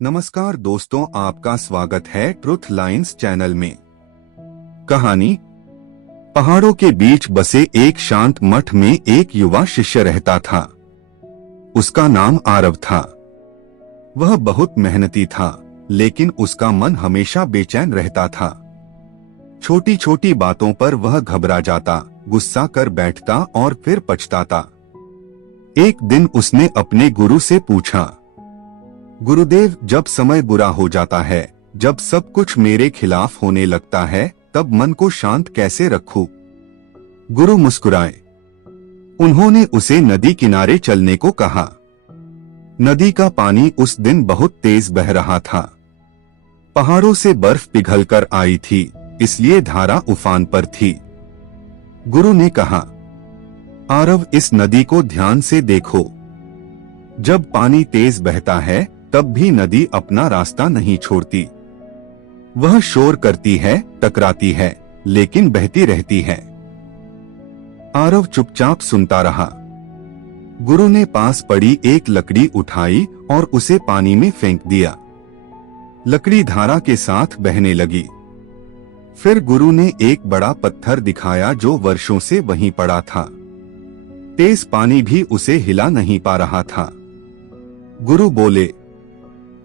नमस्कार दोस्तों, आपका स्वागत है ट्रुथ लाइन्स चैनल में। कहानी। पहाड़ों के बीच बसे एक शांत मठ में एक युवा शिष्य रहता था। उसका नाम आरव था। वह बहुत मेहनती था, लेकिन उसका मन हमेशा बेचैन रहता था। छोटी छोटी बातों पर वह घबरा जाता, गुस्सा कर बैठता और फिर पछताता। एक दिन उसने अपने गुरु से पूछा, गुरुदेव, जब समय बुरा हो जाता है, जब सब कुछ मेरे खिलाफ होने लगता है, तब मन को शांत कैसे रखूं? गुरु मुस्कुराए। उन्होंने उसे नदी किनारे चलने को कहा। नदी का पानी उस दिन बहुत तेज बह रहा था। पहाड़ों से बर्फ पिघलकर आई थी, इसलिए धारा उफान पर थी। गुरु ने कहा, आरव, इस नदी को ध्यान से देखो। जब पानी तेज बहता है, तब भी नदी अपना रास्ता नहीं छोड़ती। वह शोर करती है, टकराती है, लेकिन बहती रहती है। आरव चुपचाप सुनता रहा। गुरु ने पास पड़ी एक लकड़ी उठाई और उसे पानी में फेंक दिया। लकड़ी धारा के साथ बहने लगी। फिर गुरु ने एक बड़ा पत्थर दिखाया जो वर्षों से वहीं पड़ा था। तेज पानी भी उसे हिला नहीं पा रहा था। गुरु बोले,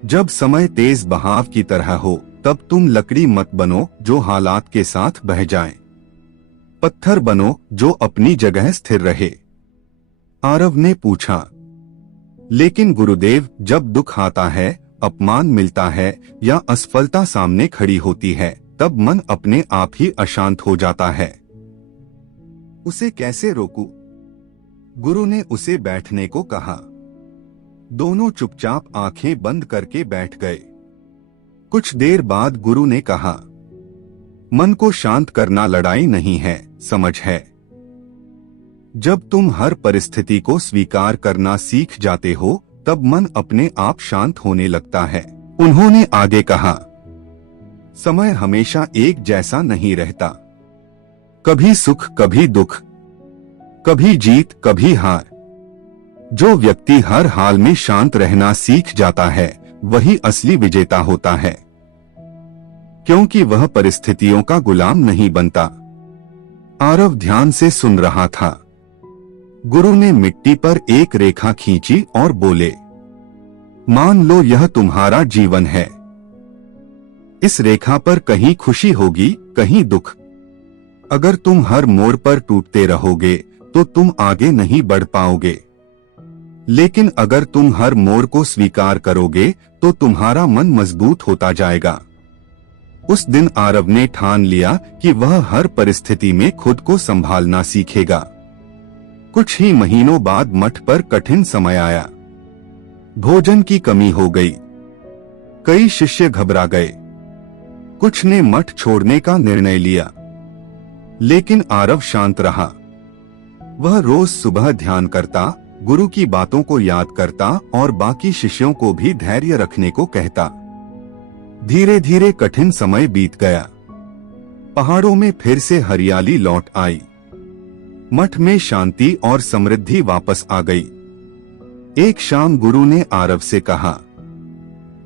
जब समय तेज बहाव की तरह हो, तब तुम लकड़ी मत बनो जो हालात के साथ बह जाए। पत्थर बनो जो अपनी जगह स्थिर रहे। आरव ने पूछा, लेकिन गुरुदेव, जब दुख आता है, अपमान मिलता है या असफलता सामने खड़ी होती है, तब मन अपने आप ही अशांत हो जाता है। उसे कैसे रोकूं? गुरु ने उसे बैठने को कहा। दोनों चुपचाप आंखें बंद करके बैठ गए। कुछ देर बाद गुरु ने कहा, मन को शांत करना लड़ाई नहीं है, समझ है। जब तुम हर परिस्थिति को स्वीकार करना सीख जाते हो, तब मन अपने आप शांत होने लगता है। उन्होंने आगे कहा, समय हमेशा एक जैसा नहीं रहता। कभी सुख, कभी दुख, कभी जीत, कभी हार। जो व्यक्ति हर हाल में शांत रहना सीख जाता है, वही असली विजेता होता है, क्योंकि वह परिस्थितियों का गुलाम नहीं बनता। आरव ध्यान से सुन रहा था। गुरु ने मिट्टी पर एक रेखा खींची और बोले, मान लो यह तुम्हारा जीवन है। इस रेखा पर कहीं खुशी होगी, कहीं दुख। अगर तुम हर मोड़ पर टूटते रहोगे, तो तुम आगे नहीं बढ़ पाओगे। लेकिन अगर तुम हर मोड़ को स्वीकार करोगे, तो तुम्हारा मन मजबूत होता जाएगा। उस दिन आरव ने ठान लिया कि वह हर परिस्थिति में खुद को संभालना सीखेगा। कुछ ही महीनों बाद मठ पर कठिन समय आया। भोजन की कमी हो गई। कई शिष्य घबरा गए। कुछ ने मठ छोड़ने का निर्णय लिया। लेकिन आरव शांत रहा। वह रोज सुबह ध्यान करता, गुरु की बातों को याद करता और बाकी शिष्यों को भी धैर्य रखने को कहता। धीरे धीरे कठिन समय बीत गया। पहाड़ों में फिर से हरियाली लौट आई। मठ में शांति और समृद्धि वापस आ गई। एक शाम गुरु ने आरव से कहा,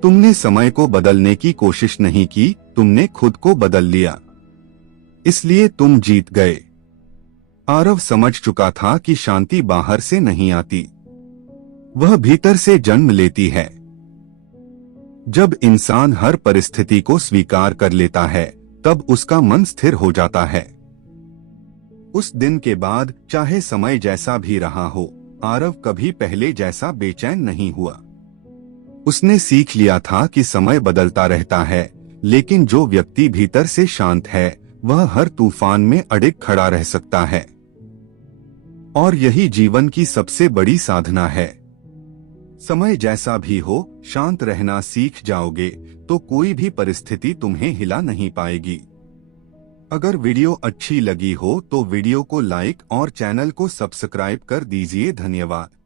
तुमने समय को बदलने की कोशिश नहीं की, तुमने खुद को बदल लिया। इसलिए तुम जीत गए। आरव समझ चुका था कि शांति बाहर से नहीं आती, वह भीतर से जन्म लेती है। जब इंसान हर परिस्थिति को स्वीकार कर लेता है, तब उसका मन स्थिर हो जाता है। उस दिन के बाद चाहे समय जैसा भी रहा हो, आरव कभी पहले जैसा बेचैन नहीं हुआ। उसने सीख लिया था कि समय बदलता रहता है, लेकिन जो व्यक्ति भीतर से शांत है, वह हर तूफान में अडिग खड़ा रह सकता है। और यही जीवन की सबसे बड़ी साधना है। समय जैसा भी हो, शांत रहना सीख जाओगे तो कोई भी परिस्थिति तुम्हें हिला नहीं पाएगी। अगर वीडियो अच्छी लगी हो तो वीडियो को लाइक और चैनल को सब्सक्राइब कर दीजिए। धन्यवाद।